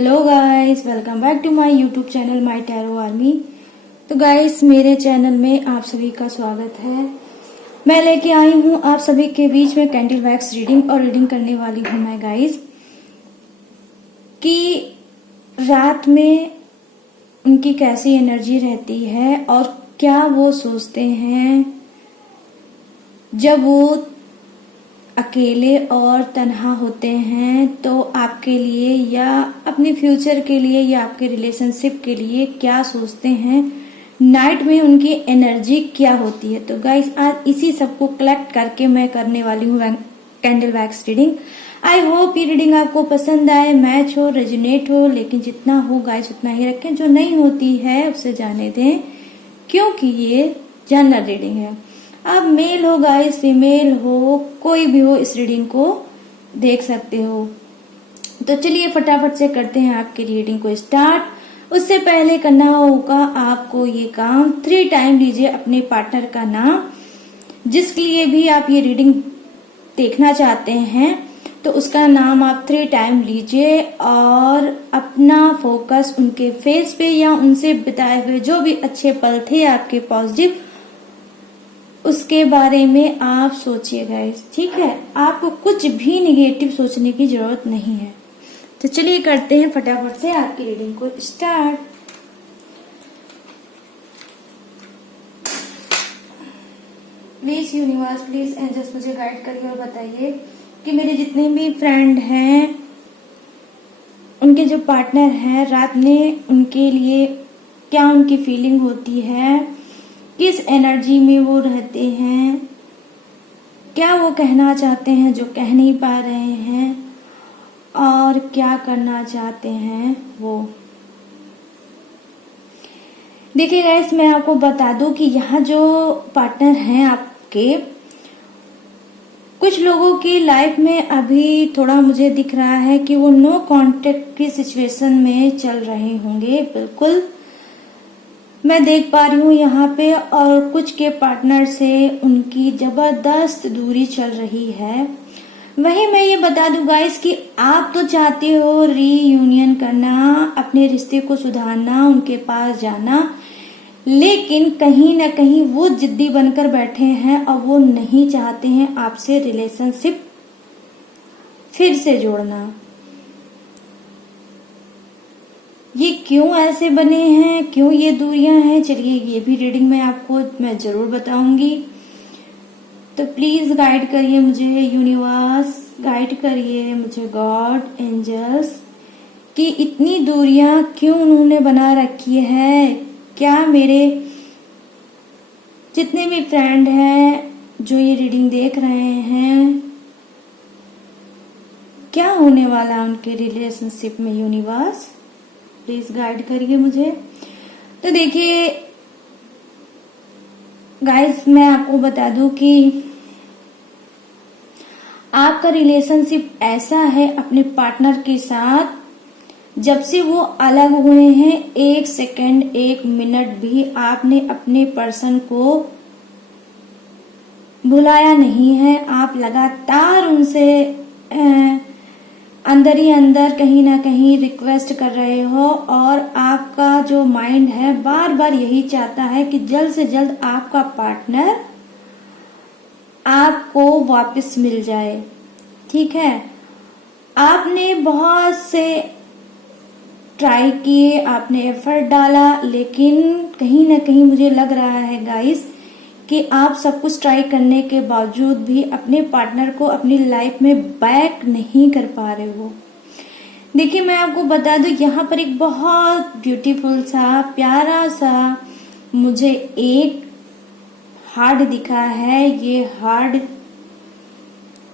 Hello guys, welcome back to my YouTube channel my tarot army. तो guys, मेरे channel में आप सभी का स्वागत है। मैं लेके आई हूँ आप सभी के बीच में कैंडल वैक्स रीडिंग और रीडिंग करने वाली हूँ मैं गाइस कि रात में उनकी कैसी एनर्जी रहती है और क्या वो सोचते हैं जब वो अकेले और तन्हा होते हैं। तो आपके लिए या अपने फ्यूचर के लिए या आपके रिलेशनशिप के लिए क्या सोचते हैं, नाइट में उनकी एनर्जी क्या होती है। तो गाइस, आज इसी सब को कलेक्ट करके मैं करने वाली हूँ candle wax reading. I hope ये रीडिंग आपको पसंद आए, मैच हो, रेजोनेट हो, लेकिन जितना हो गाइस उतना ही रखें। जो नहीं होती है उसे जाने दें, क्योंकि ये जनरल रीडिंग है। अब मेल हो गाइस, फीमेल हो, कोई भी हो, इस रीडिंग को देख सकते हो। तो चलिए फटाफट से करते हैं आपकी रीडिंग को स्टार्ट। उससे पहले करना होगा आपको ये काम, 3 टाइम लीजिए अपने पार्टनर का नाम। जिसके लिए भी आप ये रीडिंग देखना चाहते हैं तो उसका नाम आप 3 टाइम लीजिए और अपना फोकस उनके फेस पे या उनसे बिताए हुए जो भी अच्छे पल थे आपके पॉजिटिव, उसके बारे में आप सोचिए गाइस, ठीक है। आपको कुछ भी निगेटिव सोचने की जरूरत नहीं है। तो चलिए करते हैं फटाफट से आपकी रीडिंग को start. Please universe, please angels मुझे गाइड करिए और बताइए कि मेरे जितने भी फ्रेंड हैं, उनके जो पार्टनर हैं, रात में उनके लिए क्या उनकी फीलिंग होती है, किस एनर्जी में वो रहते हैं, क्या वो कहना चाहते हैं जो कह नहीं पा रहे हैं, और क्या करना चाहते हैं वो। देखिए गाइस, मैं आपको बता दूं कि यहाँ जो पार्टनर हैं आपके, कुछ लोगों की लाइफ में अभी थोड़ा मुझे दिख रहा है कि वो नो कांटेक्ट की सिचुएशन में चल रहे होंगे। बिल्कुल मैं देख पा रही हूँ यहाँ पे, और कुछ के पार्टनर से उनकी जबरदस्त दूरी चल रही है। वही मैं ये बता दूं गाइस कि आप तो चाहते हो रीयूनियन करना, अपने रिश्ते को सुधारना, उनके पास जाना, लेकिन कहीं ना कहीं वो जिद्दी बनकर बैठे हैं और वो नहीं चाहते हैं आपसे रिलेशनशिप फिर से जोड़ना। ये क्यों ऐसे बने हैं, क्यों ये दूरियां हैं, चलिए ये भी रीडिंग में आपको मैं जरूर बताऊंगी। तो प्लीज गाइड करिए मुझे यूनिवर्स, गाइड करिए मुझे गॉड, एंजल्स, कि इतनी दूरियां क्यों उन्होंने बना रखी है। क्या मेरे जितने भी फ्रेंड हैं जो ये रीडिंग देख रहे हैं, क्या होने वाला उनके रिलेशनशिप में, यूनिवर्स प्लीज गाइड करिए मुझे। तो देखिए गाइस, मैं आपको बता दूं कि आपका रिलेशनशिप ऐसा है अपने पार्टनर के साथ, जब से वो अलग हुए हैं 1 सेकेंड 1 मिनट भी आपने अपने पर्सन को बुलाया नहीं है। आप लगातार उनसे अंदर ही अंदर कहीं ना कहीं रिक्वेस्ट कर रहे हो, और आपका जो माइंड है बार बार यही चाहता है कि जल्द से जल्द आपका पार्टनर आपको वापस मिल जाए, ठीक है। आपने बहुत से ट्राई किए, आपने एफर्ट डाला, लेकिन कहीं ना कहीं मुझे लग रहा है गाइस कि आप सब कुछ ट्राई करने के बावजूद भी अपने पार्टनर को अपनी लाइफ में बैक नहीं कर पा रहे हो। देखिए मैं आपको बता दूं, यहाँ पर एक बहुत ब्यूटीफुल सा प्यारा सा मुझे एक हार्ट दिखा है। ये हार्ट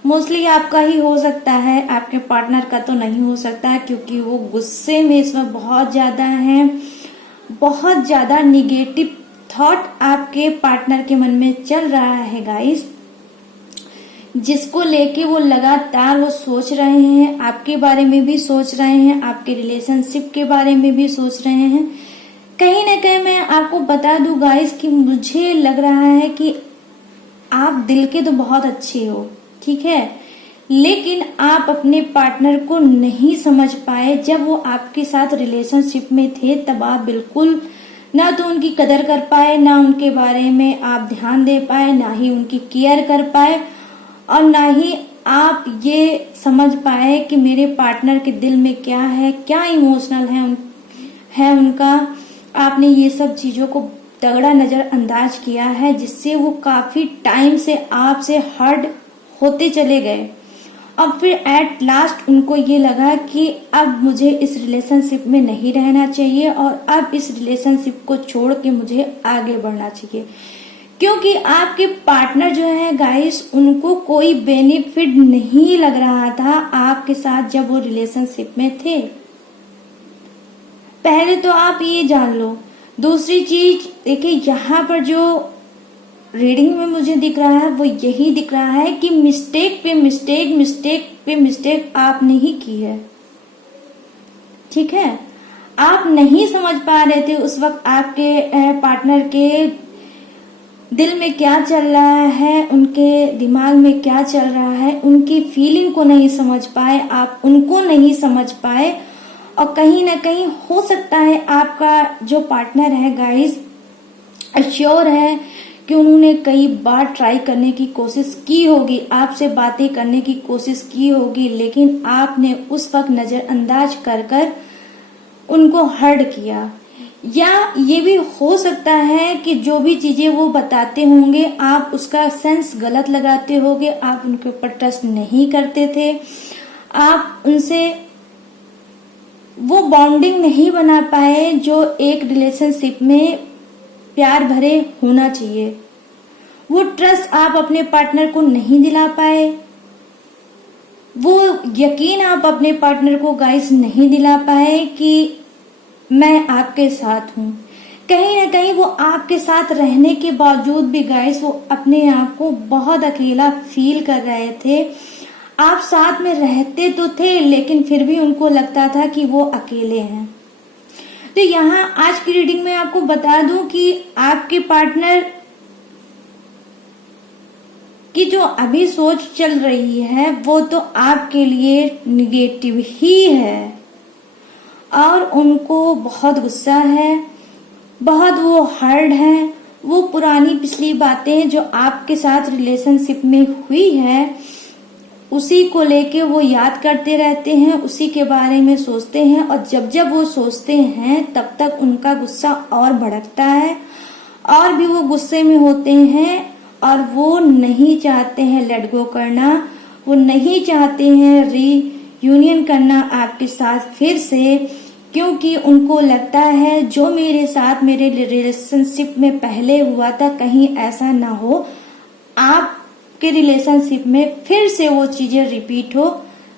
मोस्टली आपका ही हो सकता है, आपके पार्टनर का तो नहीं हो सकता है, क्योंकि वो गुस्से में इसमें बहुत ज्यादा है। बहुत ज्यादा निगेटिव थॉट आपके पार्टनर के मन में चल रहा है गाइस, जिसको लेके वो लगातार वो सोच रहे हैं, आपके बारे में भी सोच रहे हैं, आपके रिलेशनशिप के बारे में भी सोच रहे हैं। कहीं ना कहीं मैं आपको बता दूं गाइस कि मुझे लग रहा है कि आप दिल के तो बहुत अच्छे हो, ठीक है, लेकिन आप अपने पार्टनर को नहीं समझ पाए। जब वो आपके साथ रिलेशनशिप में थे तब आप बिल्कुल ना तो उनकी कदर कर पाए, ना उनके बारे में आप ध्यान दे पाए, ना ही उनकी केयर कर पाए, और ना ही आप ये समझ पाए कि मेरे पार्टनर के दिल में क्या है, क्या इमोशनल है उनका। आपने ये सब चीजों को तगड़ा नजरअंदाज किया है, जिससे वो काफी टाइम से आपसे हर्ट होते चले गए। अब फिर एट लास्ट उनको ये लगा कि अब मुझे इस रिलेशनशिप में नहीं रहना चाहिए और अब इस रिलेशनशिप को छोड़ के मुझे आगे बढ़ना चाहिए, क्योंकि आपके पार्टनर जो है गाइस, उनको कोई बेनिफिट नहीं लग रहा था आपके साथ जब वो रिलेशनशिप में थे। पहले तो आप ये जान लो। दूसरी चीज देखिए, यहाँ पर जो रीडिंग में मुझे दिख रहा है वो यही दिख रहा है कि मिस्टेक पे मिस्टेक आपने ही की है। ठीक है, आप नहीं समझ पा रहे थे उस वक्त आपके पार्टनर के दिल में क्या चल रहा है, उनके दिमाग में क्या चल रहा है, उनकी फीलिंग को नहीं समझ पाए, आप उनको नहीं समझ पाए। और कहीं ना कहीं हो सकता है आपका जो पार्टनर है गाइस, श्योर है कि उन्होंने कई बार ट्राई करने की कोशिश की होगी, आपसे बातें करने की कोशिश की होगी, लेकिन आपने उस वक्त नजरअंदाज कर उनको हर्ट किया। या ये भी हो सकता है कि जो भी चीजें वो बताते होंगे आप उसका सेंस गलत लगाते होंगे, आप उनके ऊपर ट्रस्ट नहीं करते थे, आप उनसे वो बॉन्डिंग नहीं बना पाए जो एक रिलेशनशिप में प्यार भरे होना चाहिए। वो ट्रस्ट आप अपने पार्टनर को नहीं दिला पाए, वो यकीन आप अपने पार्टनर को गाइस नहीं दिला पाए कि मैं आपके साथ हूं। कहीं ना कहीं वो आपके साथ रहने के बावजूद भी गाइस वो अपने आप को बहुत अकेला फील कर रहे थे। आप साथ में रहते तो थे लेकिन फिर भी उनको लगता था कि वो अकेले हैं। तो यहाँ आज की रीडिंग में आपको बता दूं कि आपके पार्टनर की जो अभी सोच चल रही है वो तो आपके लिए निगेटिव ही है, और उनको बहुत गुस्सा है, बहुत वो हर्ट है। वो पुरानी पिछली बातें जो आपके साथ रिलेशनशिप में हुई है उसी को लेके वो याद करते रहते हैं, उसी के बारे में सोचते हैं, और जब जब वो सोचते हैं तब तक उनका गुस्सा और भड़कता है और भी वो गुस्से में होते हैं, और वो नहीं चाहते हैं लेट गो करना, वो नहीं चाहते हैं रीयूनियन करना आपके साथ फिर से, क्योंकि उनको लगता है जो मेरे साथ मेरे रिलेशनशिप में पहले हुआ था कहीं ऐसा ना हो आपके रिलेशनशिप में फिर से वो चीजें रिपीट हो।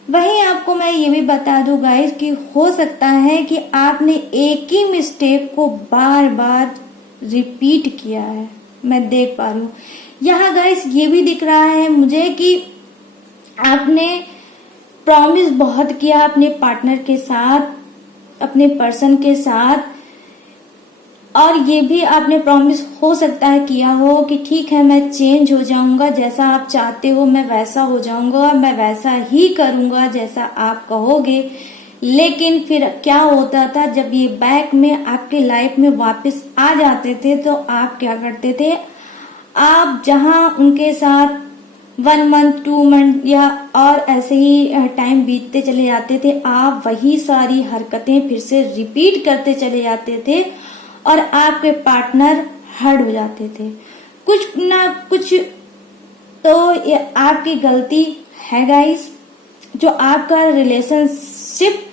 वहीं आपको मैं ये भी बता दूं गाइस कि हो सकता है कि आपने एक ही मिस्टेक को बार बार रिपीट किया है। मैं देख पा रही हूँ यहाँ गाइस, ये भी दिख रहा है मुझे कि आपने प्रॉमिस बहुत किया अपने पार्टनर के साथ, अपने पर्सन के साथ, और ये भी आपने प्रॉमिस हो सकता है किया हो कि ठीक है मैं चेंज हो जाऊंगा, जैसा आप चाहते हो मैं वैसा हो जाऊंगा, मैं वैसा ही करूंगा जैसा आप कहोगे। लेकिन फिर क्या होता था, जब ये बैक में आपके लाइफ में वापस आ जाते थे तो आप क्या करते थे, आप जहां उनके साथ 1 मंथ 2 मंथ या और ऐसे ही टाइम बीतते चले जाते थे, आप वही सारी हरकतें फिर से रिपीट करते चले जाते थे और आपके पार्टनर हर्ट हो जाते थे। कुछ ना कुछ तो ये आपकी गलती है गाइस, जो आपका रिलेशनशिप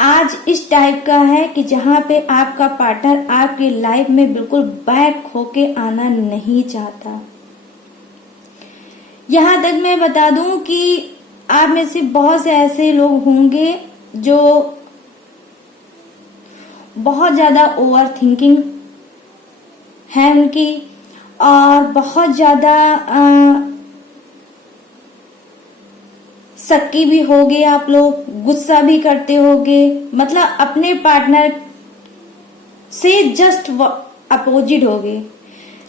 आज इस टाइप का है कि जहां पे आपका पार्टनर आपकी लाइफ में बिल्कुल बैक होके आना नहीं चाहता। यहां तक मैं बता दूं कि आप में से बहुत से ऐसे लोग होंगे जो बहुत ज्यादा ओवर थिंकिंग है उनकी, और बहुत ज्यादा शक्की भी होगे आप लोग, गुस्सा भी करते होगे, मतलब अपने पार्टनर से जस्ट अपोजिट होगे।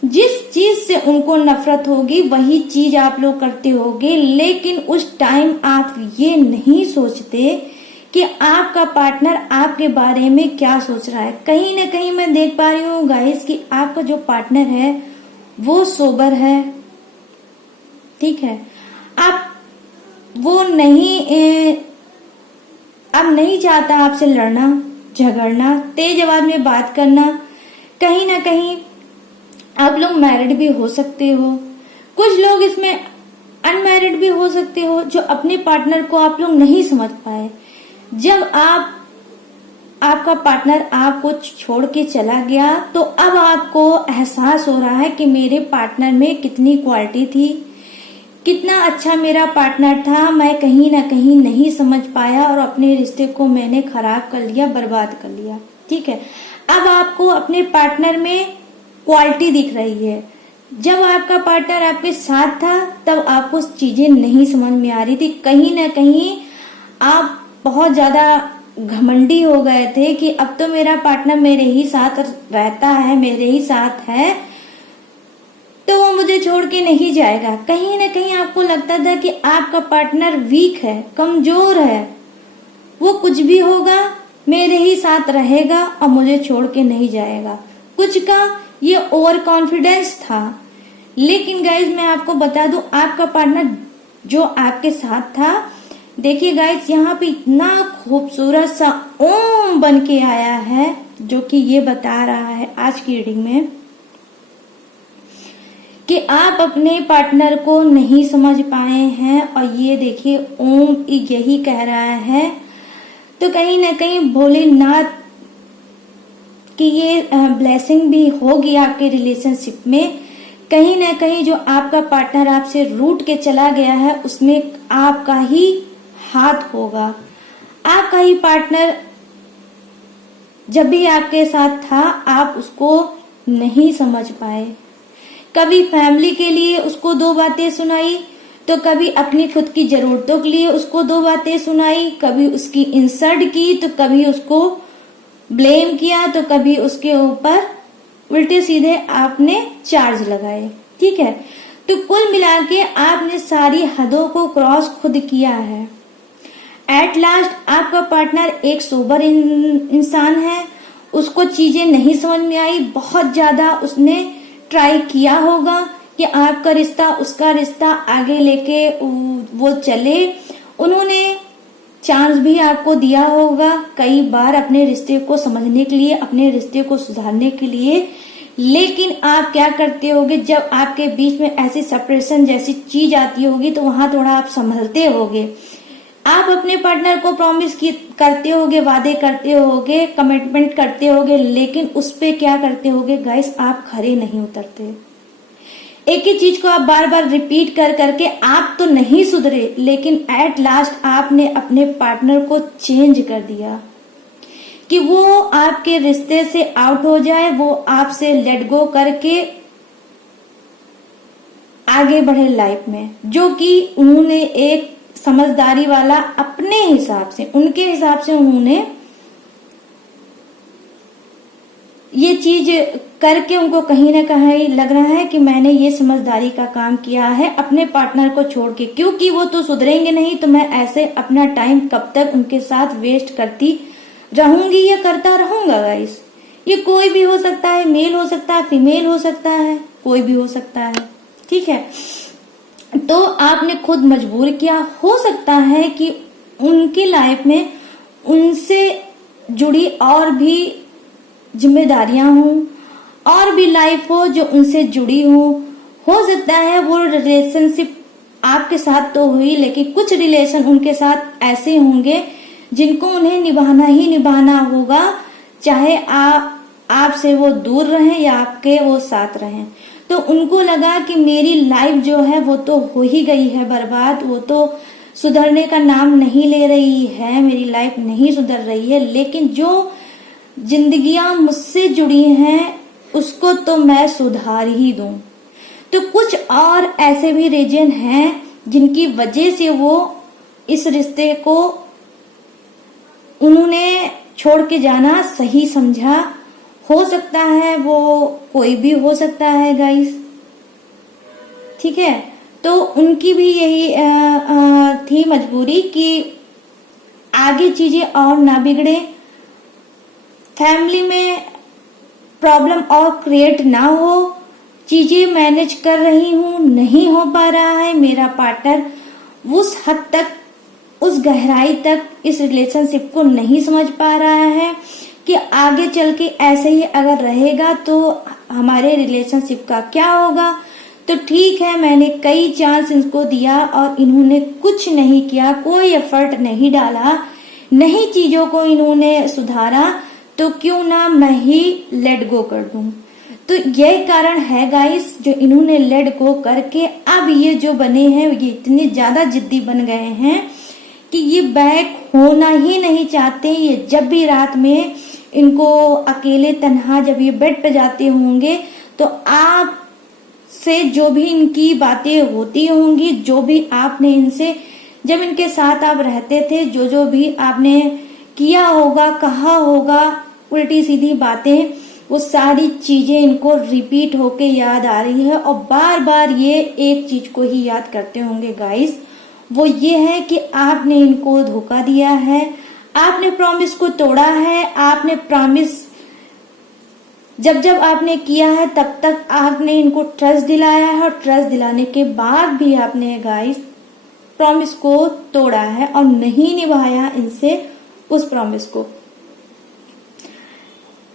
जिस चीज से उनको नफरत होगी वही चीज आप लोग करते होगे, लेकिन उस टाइम आप ये नहीं सोचते कि आपका पार्टनर आपके बारे में क्या सोच रहा है। कहीं ना कहीं मैं देख पा रही हूँ गाइस कि आपका जो पार्टनर है वो सोबर है, ठीक है। आप वो नहीं अब नहीं चाहता आपसे लड़ना झगड़ना, तेज आवाज में बात करना। कहीं ना कहीं आप लोग मैरिड भी हो सकते हो, कुछ लोग इसमें अनमैरिड भी हो सकते हो, जो अपने पार्टनर को आप लोग नहीं समझ पाए। जब आपका पार्टनर आपको छोड़ के चला गया तो अब आपको एहसास हो रहा है कि मेरे पार्टनर में कितनी क्वालिटी थी, कितना अच्छा मेरा पार्टनर था, मैं कहीं ना कहीं नहीं समझ पाया और अपने रिश्ते को मैंने खराब कर लिया, बर्बाद कर लिया, ठीक है। अब आपको अपने पार्टनर में क्वालिटी दिख रही है। जब आपका पार्टनर आपके साथ था तब आपको चीजें नहीं समझ में आ रही थी, कहीं ना कहीं आप बहुत ज्यादा घमंडी हो गए थे कि अब तो मेरा पार्टनर मेरे ही साथ रहता है, मेरे ही साथ है, तो वो मुझे छोड़ के नहीं जाएगा। कहीं ना कहीं आपको लगता था कि आपका पार्टनर वीक है, कमजोर है, वो कुछ भी होगा मेरे ही साथ रहेगा और मुझे छोड़ के नहीं जाएगा। कुछ का ये ओवर कॉन्फिडेंस था। लेकिन गाइज मैं आपको बता दूं, आपका पार्टनर जो आपके साथ था, देखिए गाइज यहाँ पे इतना खूबसूरत सा ओम बन के आया है, जो कि ये बता रहा है आज की रीडिंग में कि आप अपने पार्टनर को नहीं समझ पाए हैं। और ये देखिए ओम यही कह रहा है। तो कहीं ना कहीं भोलेनाथ की ये ब्लेसिंग भी होगी आपके रिलेशनशिप में। कहीं ना कहीं जो आपका पार्टनर आपसे रूठ के चला गया है उसमें आपका ही हाथ होगा। आपका ही पार्टनर जब भी आपके साथ था आप उसको नहीं समझ पाए। कभी फैमिली के लिए उसको दो बातें सुनाई, तो कभी अपनी खुद की जरूरतों के लिए उसको दो बातें सुनाई, कभी उसकी इंसल्ट की तो कभी उसको ब्लेम किया, तो कभी उसके ऊपर उल्टे सीधे आपने चार्ज लगाए, ठीक है। तो कुल मिला के आपने सारी हदों को क्रॉस खुद किया है। एट लास्ट आपका पार्टनर एक सोबर इंसान है, उसको चीजें नहीं समझ में आई, बहुत ज्यादा उसने ट्राई किया होगा कि आपका रिश्ता उसका रिश्ता आगे लेके वो चले। उन्होंने चांस भी आपको दिया होगा कई बार अपने रिश्ते को समझने के लिए, अपने रिश्ते को सुधारने के लिए। लेकिन आप क्या करते होगे, जब आपके बीच में ऐसी सेपरेशन जैसी चीज आती होगी तो वहां थोड़ा आप संभलते होगे। आप अपने पार्टनर को प्रॉमिस करते होगे, वादे करते होगे, कमिटमेंट करते होगे, लेकिन उस पे क्या करते होगे गाइस, आप खरे नहीं उतरते। एक ही चीज को आप बार बार रिपीट कर करके आप तो नहीं सुधरे, लेकिन एट लास्ट आपने अपने पार्टनर को चेंज कर दिया कि वो आपके रिश्ते से आउट हो जाए, वो आपसे लेट गो करके आगे बढ़े लाइफ में। जो कि उन्होंने एक समझदारी वाला अपने हिसाब से, उनके हिसाब से उन्होंने ये चीज करके उनको कहीं ना कहीं लग रहा है कि मैंने ये समझदारी का काम किया है अपने पार्टनर को छोड़ के, क्योंकि वो तो सुधरेंगे नहीं, तो मैं ऐसे अपना टाइम कब तक उनके साथ वेस्ट करती रहूंगी या करता रहूंगा। गाइस ये कोई भी हो सकता है, मेल हो सकता है, फीमेल हो सकता है, कोई भी हो सकता है, ठीक है। तो आपने खुद मजबूर किया। हो सकता है कि उनकी लाइफ में उनसे जुड़ी और भी जिम्मेदारियां हों, और भी लाइफ हो जो उनसे जुड़ी हो सकता है वो रिलेशनशिप आपके साथ तो हुई, लेकिन कुछ रिलेशन उनके साथ ऐसे होंगे जिनको उन्हें निभाना ही निभाना होगा, चाहे आपसे वो दूर रहें या आपके वो साथ रहें। तो उनको लगा कि मेरी लाइफ जो है वो तो हो ही गई है बर्बाद, वो तो सुधरने का नाम नहीं ले रही है, मेरी लाइफ नहीं सुधर रही है, लेकिन जो जिंदगियां मुझसे जुड़ी हैं उसको तो मैं सुधार ही दूं। तो कुछ और ऐसे भी रीजन हैं जिनकी वजह से वो इस रिश्ते को उन्होंने छोड़ के जाना सही समझा। हो सकता है वो कोई भी हो सकता है गाइस, ठीक है। तो उनकी भी यही थी मजबूरी कि आगे चीजें और ना बिगड़े, फैमिली में प्रॉब्लम और क्रिएट ना हो, चीजें मैनेज कर रही हूं, नहीं हो पा रहा है, मेरा पार्टनर उस हद तक, उस गहराई तक इस रिलेशनशिप को नहीं समझ पा रहा है कि आगे चल के ऐसे ही अगर रहेगा तो हमारे रिलेशनशिप का क्या होगा। तो ठीक है, मैंने कई चांस इनको दिया और इन्होंने कुछ नहीं किया, कोई एफर्ट नहीं डाला, नहीं चीजों को इन्होंने सुधारा, तो क्यों ना मैं ही लेट गो कर दूं। तो यही कारण है गाइस जो इन्होंने लेट गो करके अब ये जो बने हैं ये इतने ज्यादा जिद्दी बन गए हैं कि ये बैक होना ही नहीं चाहते। ये जब भी रात में इनको अकेले तन्हा जब ये बेड पे जाते होंगे तो आप से जो भी इनकी बातें होती होंगी, जो भी आपने इनसे जब इनके साथ आप रहते थे, जो जो भी आपने किया होगा, कहा होगा, उल्टी सीधी बातें, वो सारी चीजें इनको रिपीट होके याद आ रही है और बार बार ये एक चीज को ही याद करते होंगे गाइस, वो ये है कि आपने इनको धोखा दिया है, आपने प्रॉमिस को तोड़ा है, आपने प्रॉमिस जब जब आपने किया है तब तक आपने इनको ट्रस्ट दिलाया है और ट्रस्ट दिलाने के बाद भी आपने गाइस प्रॉमिस को तोड़ा है और नहीं निभाया इनसे उस प्रॉमिस को।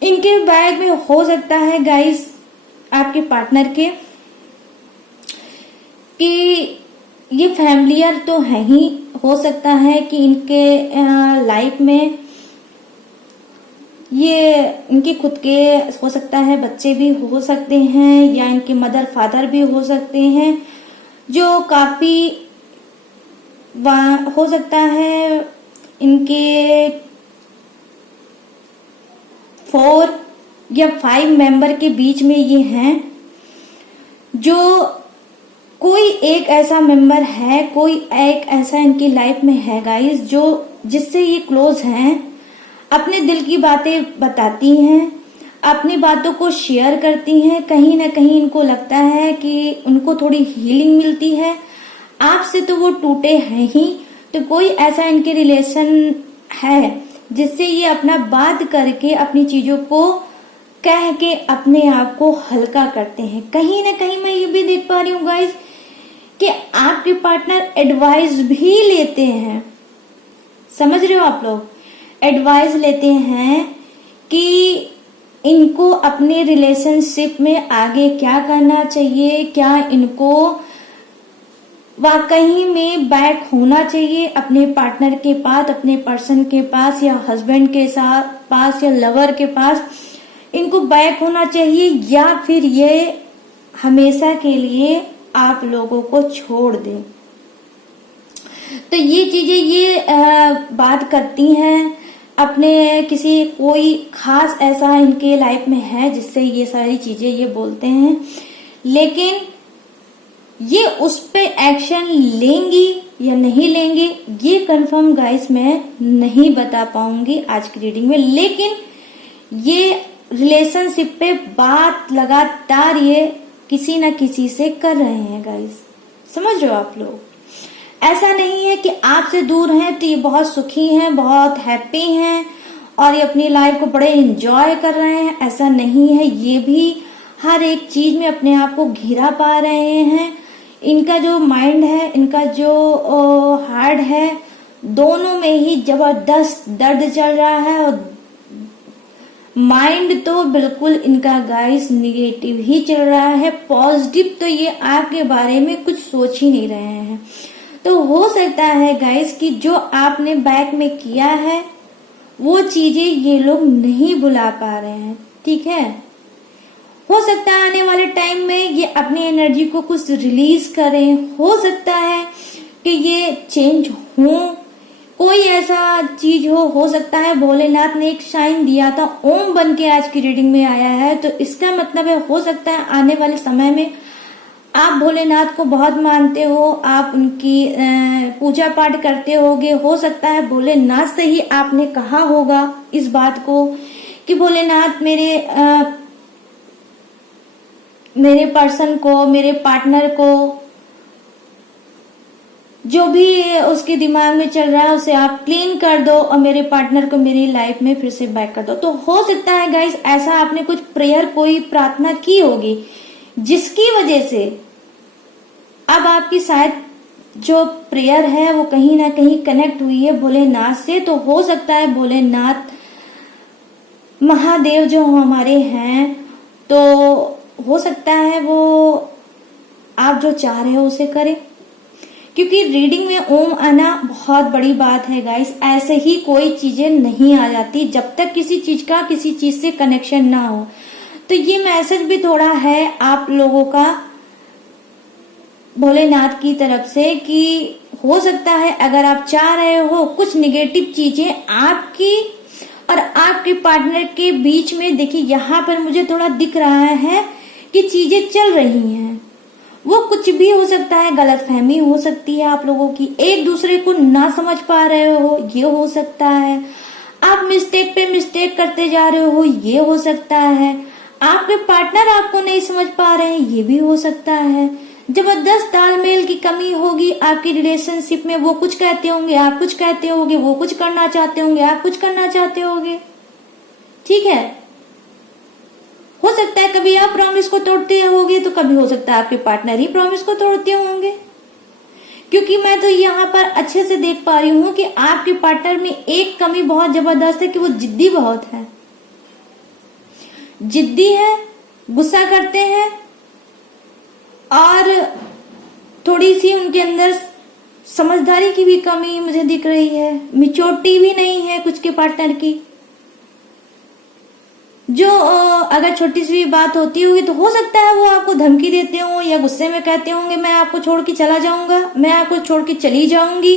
इनके बैग में हो सकता है गाइस आपके पार्टनर के कि ये फैमिलियर तो है ही, हो सकता है कि इनके लाइफ में ये इनके खुद के हो सकता है बच्चे भी हो सकते हैं या इनके मदर फादर भी हो सकते हैं जो काफी हो सकता है इनके 4 या 5 मेंबर के बीच में ये हैं, जो कोई एक ऐसा मेंबर है, कोई एक ऐसा इनकी लाइफ में है गाइस जो जिससे ये क्लोज हैं, अपने दिल की बातें बताती हैं, अपनी बातों को शेयर करती हैं, कहीं ना कहीं इनको लगता है कि उनको थोड़ी हीलिंग मिलती है। आपसे तो वो टूटे हैं ही, तो कोई ऐसा इनके रिलेशन है जिससे ये अपना बात करके अपनी चीजों को कह के अपने आप को हल्का करते हैं। कहीं ना कहीं मैं ये भी देख पा रही हूँ गाइस कि आपके पार्टनर एडवाइस भी लेते हैं, समझ रहे हो आप लोग, एडवाइस लेते हैं कि इनको अपने रिलेशनशिप में आगे क्या करना चाहिए, क्या इनको वाकई में बैक होना चाहिए अपने पार्टनर के पास, अपने पर्सन के पास या हस्बैंड के साथ पास या लवर के पास इनको बैक होना चाहिए, या फिर ये हमेशा के लिए आप लोगों को छोड़ दें। तो ये चीजें ये बात करती हैं अपने किसी कोई खास ऐसा इनके लाइफ में है जिससे ये सारी चीजें ये बोलते हैं, लेकिन ये उस पे एक्शन लेंगी या नहीं लेंगे ये कंफर्म गाइस मैं नहीं बता पाऊंगी आज की रीडिंग में। लेकिन ये रिलेशनशिप पे बात लगातार ये किसी ना किसी से कर रहे हैं गाइस, समझ रहे हो आप लोग। ऐसा नहीं है कि आपसे दूर हैं तो ये बहुत सुखी हैं, बहुत हैप्पी हैं और ये अपनी लाइफ को बड़े एंजॉय कर रहे हैं, ऐसा नहीं है। ये भी हर एक चीज में अपने आप को घिरा पा रहे हैं। इनका जो माइंड है, इनका जो हार्ट है, दोनों में ही जबरदस्त दर्द चल रहा है और माइंड तो बिल्कुल इनका गाइस निगेटिव ही चल रहा है, पॉजिटिव तो ये आपके बारे में कुछ सोच ही नहीं रहे हैं। तो हो सकता है गाइस कि जो आपने बैक में किया है वो चीजें ये लोग नहीं भुला पा रहे हैं, ठीक है। हो सकता है आने वाले टाइम में ये अपनी एनर्जी को कुछ रिलीज करें, हो सकता है कि ये चेंज हो, कोई ऐसा चीज हो सकता है भोलेनाथ ने एक साइन दिया था, ओम बन के आज की रीडिंग में आया है, तो इसका मतलब है हो सकता है आने वाले समय में आप भोलेनाथ को बहुत मानते हो, आप उनकी पूजा पाठ करते होगे, हो सकता है भोलेनाथ से ही आपने कहा होगा इस बात को कि भोलेनाथ मेरे पर्सन को, मेरे पार्टनर को, जो भी उसके दिमाग में चल रहा है उसे आप क्लीन कर दो और मेरे पार्टनर को मेरी लाइफ में फिर से बैक कर दो। तो हो सकता है गाइस ऐसा आपने कुछ प्रेयर, कोई प्रार्थना की होगी जिसकी वजह से अब आपकी शायद जो प्रेयर है वो कहीं ना कहीं कनेक्ट हुई है भोलेनाथ से। तो हो सकता है भोलेनाथ महादेव जो हमारे हैं, तो हो सकता है वो आप जो चाह रहे हो उसे करें, क्योंकि रीडिंग में ओम आना बहुत बड़ी बात है गाइस। ऐसे ही कोई चीजें नहीं आ जाती जब तक किसी चीज का किसी चीज से कनेक्शन ना हो। तो ये मैसेज भी थोड़ा है आप लोगों का भोलेनाथ की तरफ से कि हो सकता है अगर आप चाह रहे हो कुछ निगेटिव चीजें आपकी और आपके पार्टनर के बीच में, देखिए यहाँ पर मुझे थोड़ा दिख रहा है कि चीजें चल रही हैं, वो कुछ भी हो सकता है, गलतफहमी हो सकती है आप लोगों की, एक दूसरे को ना समझ पा रहे हो ये हो सकता है, आप मिस्टेक पे मिस्टेक करते जा रहे हो ये हो सकता है, आपके पार्टनर आपको नहीं समझ पा रहे हैं ये भी हो सकता है, जबरदस्त तालमेल की कमी होगी आपकी रिलेशनशिप में, वो कुछ कहते होंगे आप कुछ कहते होंगे, वो कुछ करना चाहते होंगे आप कुछ करना चाहते होंगे, ठीक है। हो सकता है कभी आप प्रॉमिस को तोड़ते होंगे तो कभी हो सकता है आपके पार्टनर ही प्रॉमिस को तोड़ते होंगे, क्योंकि मैं तो यहाँ पर अच्छे से देख पा रही हूँ कि आपके पार्टनर में एक कमी बहुत जबरदस्त है कि वो जिद्दी बहुत है, जिद्दी है, गुस्सा करते हैं और थोड़ी सी उनके अंदर समझदारी की भी कमी मुझे दिख रही है, मैच्योरिटी भी नहीं है कुछ के पार्टनर की। जो अगर छोटी सी बात होती होगी तो हो सकता है वो आपको धमकी देते हो या गुस्से में कहते होंगे मैं आपको छोड़ के चला जाऊंगा, मैं आपको छोड़ के चली जाऊंगी,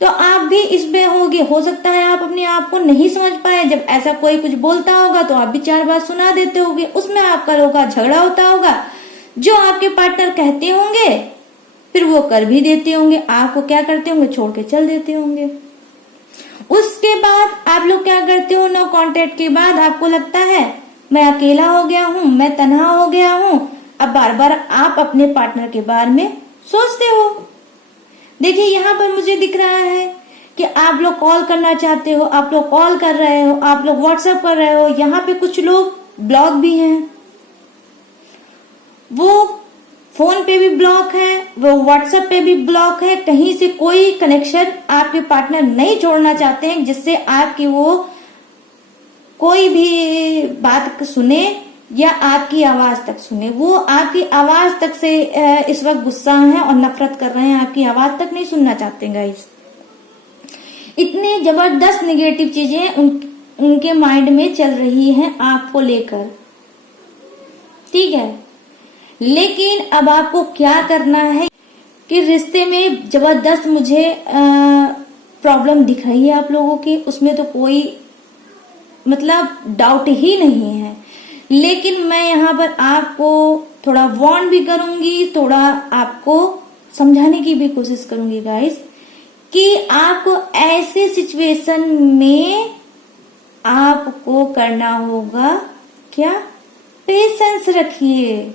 तो आप भी इसमें होगे। हो सकता है आप अपने आप को नहीं समझ पाए, जब ऐसा कोई कुछ बोलता होगा तो आप भी चार बात सुना देते होगे, उसमें आपका लोगों का झगड़ा होता होगा, जो आपके पार्टनर कहते होंगे फिर वो कर भी देते होंगे, आपको क्या करते होंगे छोड़ के चल देते होंगे। उसके बाद आप लोग क्या करते हो, नो कांटेक्ट के बाद आपको लगता है मैं अकेला हो गया हूं, मैं तन्हा हो गया हूं, अब बार बार आप अपने पार्टनर के बारे में सोचते हो। देखिए यहाँ पर मुझे दिख रहा है कि आप लोग कॉल करना चाहते हो, आप लोग कॉल कर रहे हो, आप लोग व्हाट्सएप कर रहे हो, यहाँ पे कुछ लोग ब्लॉक भी हैं, वो फोन पे भी ब्लॉक है, वो व्हाट्सएप पे भी ब्लॉक है, कहीं से कोई कनेक्शन आपके पार्टनर नहीं छोड़ना चाहते हैं जिससे आपकी वो कोई भी बात सुने या आपकी आवाज तक सुने। वो आपकी आवाज तक से इस वक्त गुस्सा है और नफरत कर रहे हैं, आपकी आवाज तक नहीं सुनना चाहते गाइस। इतनी जबरदस्त नेगेटिव चीजें उनके माइंड में चल रही हैं आपको लेकर, ठीक है। लेकिन अब आपको क्या करना है कि रिश्ते में जबरदस्त मुझे प्रॉब्लम दिख रही है आप लोगों की, उसमें तो कोई मतलब डाउट ही नहीं है। लेकिन मैं यहाँ पर आपको थोड़ा वार्न भी करूंगी, थोड़ा आपको समझाने की भी कोशिश करूंगी गाइस कि आपको ऐसे सिचुएशन में आपको करना होगा क्या, पेशेंस रखिए।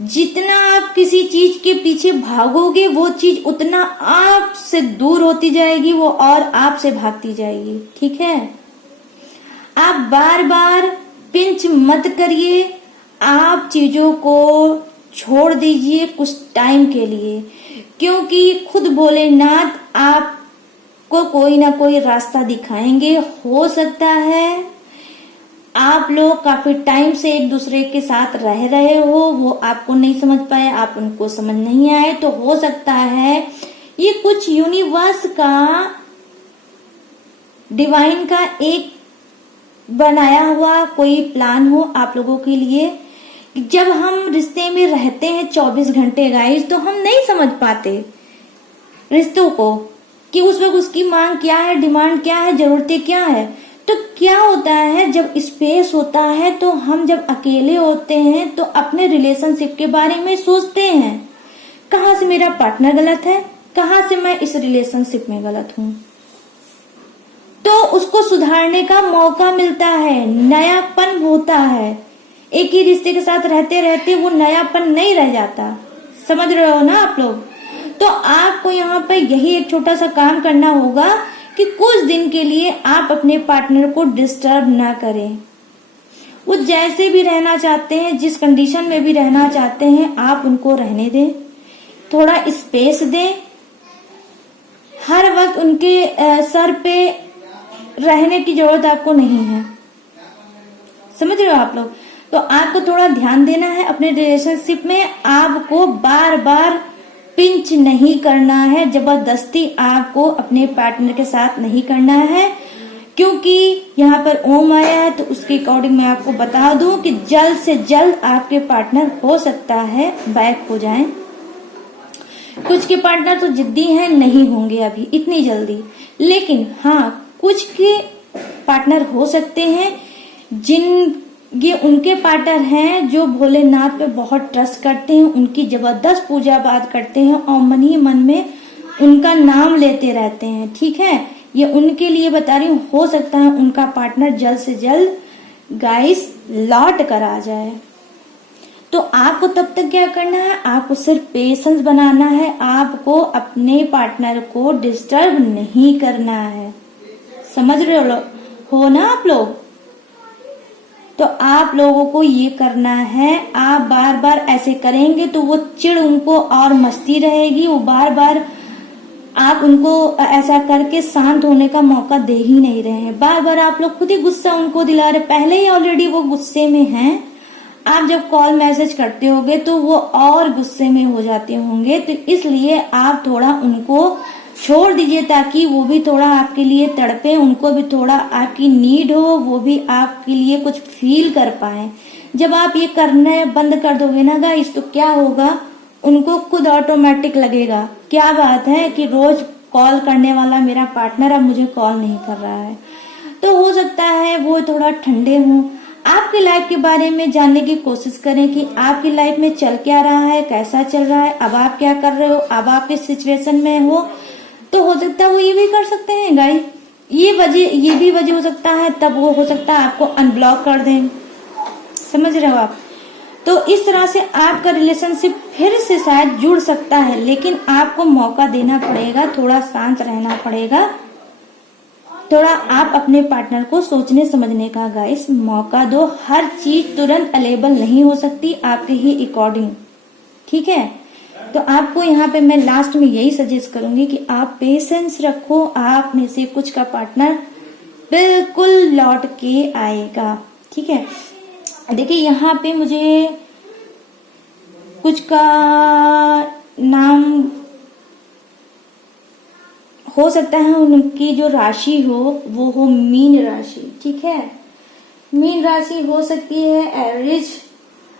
जितना आप किसी चीज के पीछे भागोगे वो चीज उतना आपसे दूर होती जाएगी, वो और आपसे भागती जाएगी, ठीक है। आप बार बार पिंच मत करिए, आप चीजों को छोड़ दीजिए कुछ टाइम के लिए, क्योंकि खुद भोलेनाथ आपको कोई ना कोई रास्ता दिखाएंगे। हो सकता है आप लोग काफी टाइम से एक दूसरे के साथ रह रहे हो, वो आपको नहीं समझ पाए, आप उनको समझ नहीं आए, तो हो सकता है ये कुछ यूनिवर्स का, डिवाइन का एक बनाया हुआ कोई प्लान हो आप लोगों के लिए। जब हम रिश्ते में रहते हैं 24 घंटे गाइस, तो हम नहीं समझ पाते रिश्तों को कि उस वक्त उसकी मांग क्या है, डिमांड क्या है, जरूरतें क्या है। तो क्या होता है जब स्पेस होता है, तो हम जब अकेले होते हैं तो अपने रिलेशनशिप के बारे में सोचते हैं, कहाँ से मेरा पार्टनर गलत है, कहाँ से मैं इस रिलेशनशिप में गलत हूँ। तो उसको सुधारने का मौका मिलता है, नयापन होता है। एक ही रिश्ते के साथ रहते रहते वो नयापन नहीं रह जाता। समझ रहे हो ना आप लोग? तो आपको यहाँ पर यही एक छोटा सा काम करना होगा कि कुछ दिन के लिए आप अपने पार्टनर को डिस्टर्ब ना करें। वो जैसे भी रहना चाहते हैं, जिस कंडीशन में भी रहना चाहते हैं, आप उनको रहने दें, थोड़ा स्पेस दें। हर वक्त उनके सर पे रहने की जरूरत आपको नहीं है। समझ रहे हो आप लोग? तो आपको थोड़ा ध्यान देना है अपने रिलेशनशिप में। आपको बार बार पिंच नहीं करना है, जबरदस्ती आपको अपने पार्टनर के साथ नहीं करना है, क्योंकि यहाँ पर ओम आया है। तो उसके अकॉर्डिंग मैं आपको बता दूं कि जल्द से जल्द आपके पार्टनर हो सकता है बैक हो जाएं। कुछ के पार्टनर तो जिद्दी हैं, नहीं होंगे अभी इतनी जल्दी, लेकिन हाँ कुछ के पार्टनर हो सकते हैं जिन ये उनके पार्टनर हैं जो भोलेनाथ पे बहुत ट्रस्ट करते हैं, उनकी जबरदस्त पूजा पाठ करते हैं और मन ही मन में उनका नाम लेते रहते हैं। ठीक है, ये उनके लिए बता रही हूँ। हो सकता है उनका पार्टनर जल्द से जल्द गाइस लौट कर आ जाए। तो आपको तब तक क्या करना है, आपको सिर्फ पेशेंस बनाना है। आपको अपने पार्टनर को डिस्टर्ब नहीं करना है। समझ रहे हो ना आप लोग? तो आप लोगों को ये करना है। आप बार बार ऐसे करेंगे तो वो चिढ़ उनको और मस्ती रहेगी। वो बार बार आप उनको ऐसा करके शांत होने का मौका दे ही नहीं रहे हैं। बार बार आप लोग खुद ही गुस्सा उनको दिला रहे, पहले ही ऑलरेडी वो गुस्से में हैं। आप जब कॉल मैसेज करते होंगे तो वो और गुस्से में हो जाते होंगे। तो इसलिए आप थोड़ा उनको छोड़ दीजिए ताकि वो भी थोड़ा आपके लिए तड़पे, उनको भी थोड़ा आपकी नीड हो, वो भी आपके लिए कुछ फील कर पाए। जब आप ये करना बंद कर दोगे ना गाइस, तो क्या होगा, उनको खुद ऑटोमेटिक लगेगा क्या बात है कि रोज कॉल करने वाला मेरा पार्टनर अब मुझे कॉल नहीं कर रहा है। तो हो सकता है वो थोड़ा ठंडे हों। आपकी लाइफ के बारे में जानने की कोशिश करें कि आपकी लाइफ में चल क्या रहा है, कैसा चल रहा है, अब आप क्या कर रहे हो, अब आप किस सिचुएशन में हो। तो हो सकता है वो ये भी कर सकते हैं गाइस, ये भी वजह हो सकता है, तब वो हो सकता है आपको अनब्लॉक कर दें। समझ रहे हो आप? तो इस तरह से आपका रिलेशनशिप फिर से शायद जुड़ सकता है, लेकिन आपको मौका देना पड़ेगा, थोड़ा शांत रहना पड़ेगा, थोड़ा आप अपने पार्टनर को सोचने समझने का गाइस मौका दो। हर चीज तुरंत अवेलेबल नहीं हो सकती आपके ही अकॉर्डिंग। ठीक है, तो आपको यहाँ पे मैं लास्ट में यही सजेस्ट करूंगी कि आप पेशेंस रखो। आप में से कुछ का पार्टनर बिल्कुल लौट के आएगा। ठीक है, देखिए यहाँ पे मुझे कुछ का नाम हो सकता है, उनकी जो राशि हो वो हो मीन राशि। ठीक है, मीन राशि हो सकती है एवरेज,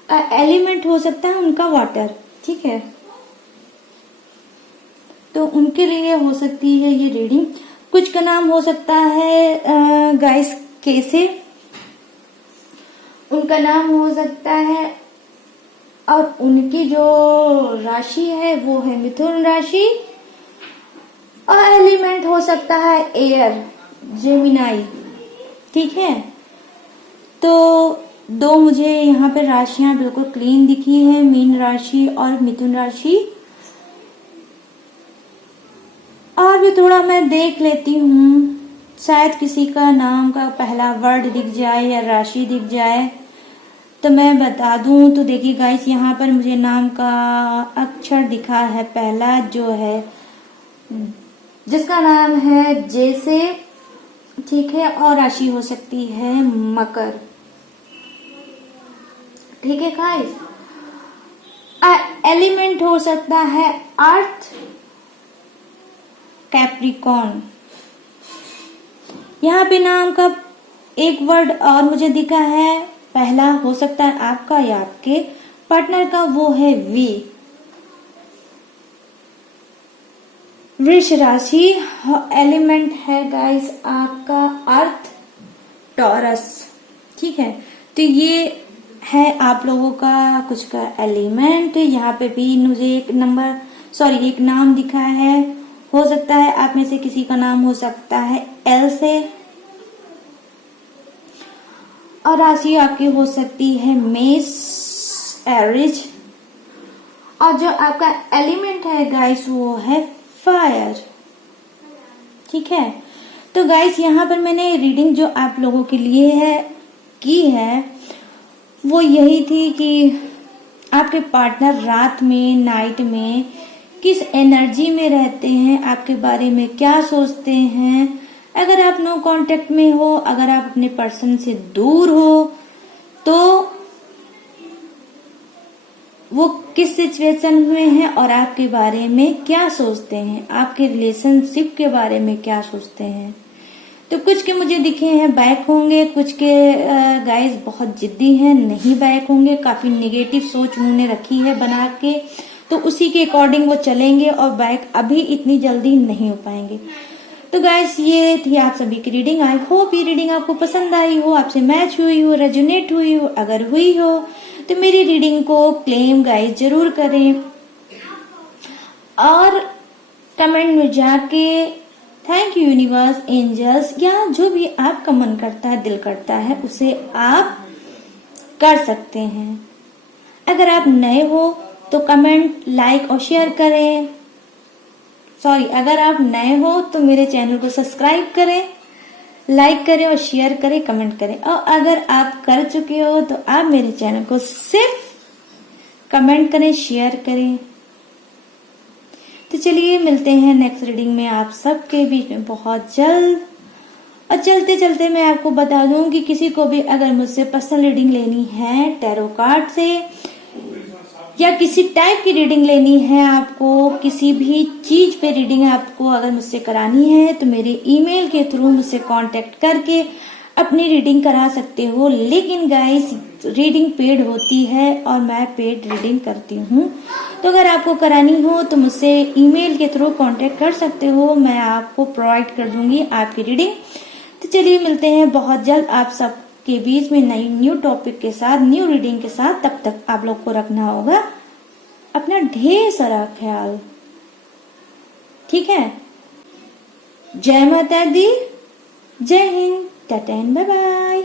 एलिमेंट हो सकता है उनका वाटर। ठीक है, तो उनके लिए हो सकती है ये रीडिंग। कुछ का नाम हो सकता है गाइस कैसे, उनका नाम हो सकता है, और उनकी जो राशि है वो है मिथुन राशि, और एलिमेंट हो सकता है एयर, जेमिनाई। ठीक है, तो दो मुझे यहाँ पे राशियां बिल्कुल क्लीन दिखी है, मीन राशि और मिथुन राशि। और भी थोड़ा मैं देख लेती हूँ, शायद किसी का नाम का पहला वर्ड दिख जाए या राशि दिख जाए तो मैं बता दूं। तो देखिए गाइस, यहाँ पर मुझे नाम का अक्षर दिखा है पहला, जो है जिसका नाम है जैसे। ठीक है, और राशि हो सकती है मकर। ठीक है गाइस, एलिमेंट हो सकता है अर्थ, कैप्रिकॉर्न। यहाँ पे नाम का एक वर्ड और मुझे दिखा है, पहला हो सकता है आपका या आपके पार्टनर का, वो है वी। वृष राशि, एलिमेंट है गाइस आपका अर्थ, टॉरस। ठीक है, तो ये है आप लोगों का कुछ का एलिमेंट। यहाँ पे भी मुझे एक नाम दिखा है, हो सकता है आप में से किसी का नाम हो सकता है एल से, और राशि आपकी हो सकती है मेष, एरिज, और जो आपका एलिमेंट है गाइस वो है फायर। ठीक है, तो गाइस यहाँ पर मैंने रीडिंग जो आप लोगों के लिए की है वो यही थी कि आपके पार्टनर रात में, नाइट में किस एनर्जी में रहते हैं, आपके बारे में क्या सोचते हैं। अगर आप नो कांटेक्ट में हो, अगर आप अपने पर्सन से दूर हो, तो वो किस सिचुएशन में है और आपके बारे में क्या सोचते हैं, आपके रिलेशनशिप के बारे में क्या सोचते हैं। तो कुछ के मुझे दिखे हैं बैक होंगे, कुछ के गाइस बहुत जिद्दी हैं, नहीं बैक होंगे, काफी नेगेटिव सोच उन्होंने रखी है बना के, तो उसी के अकॉर्डिंग वो चलेंगे और बैक अभी इतनी जल्दी नहीं हो पाएंगे। तो गाइस ये थी आप सभी की रीडिंग। आई होप ये रीडिंग आपको पसंद आई हो, आपसे मैच हुई हो, रेजोनेट हुई हो। अगर हुई हो तो मेरी रीडिंग को क्लेम गाइस जरूर करें और कमेंट में जाके थैंक यू यूनिवर्स, एंजल्स, या जो भी आपका मन करता है, दिल करता है, उसे आप कर सकते हैं। अगर आप नए हो तो कमेंट, लाइक और शेयर करें। अगर आप नए हो तो मेरे चैनल को सब्सक्राइब करें, लाइक करें और शेयर करें, कमेंट करें। और अगर आप कर चुके हो तो आप मेरे चैनल को सिर्फ कमेंट करें, शेयर करें। तो चलिए मिलते हैं नेक्स्ट रीडिंग में आप सबके बीच में बहुत जल्द। और चलते चलते मैं आपको बता दूं कि किसी को भी अगर मुझसे पर्सनल रीडिंग लेनी है टैरो कार्ड से, या किसी टाइप की रीडिंग लेनी है, आपको किसी भी चीज पे रीडिंग आपको अगर मुझसे करानी है, तो मेरे ईमेल के थ्रू मुझसे कांटेक्ट करके अपनी रीडिंग करा सकते हो। लेकिन गाइस रीडिंग पेड होती है और मैं पेड रीडिंग करती हूँ, तो अगर आपको करानी हो तो मुझसे ईमेल के थ्रू कांटेक्ट कर सकते हो, मैं आपको प्रोवाइड कर दूंगी आपकी रीडिंग। तो चलिए मिलते हैं बहुत जल्द आप सब के बीच में नई न्यू टॉपिक के साथ, न्यू रीडिंग के साथ। तब तक आप लोग को रखना होगा अपना ढेर सारा ख्याल। ठीक है, जय माता दी, जय Hind, tata and bye bye.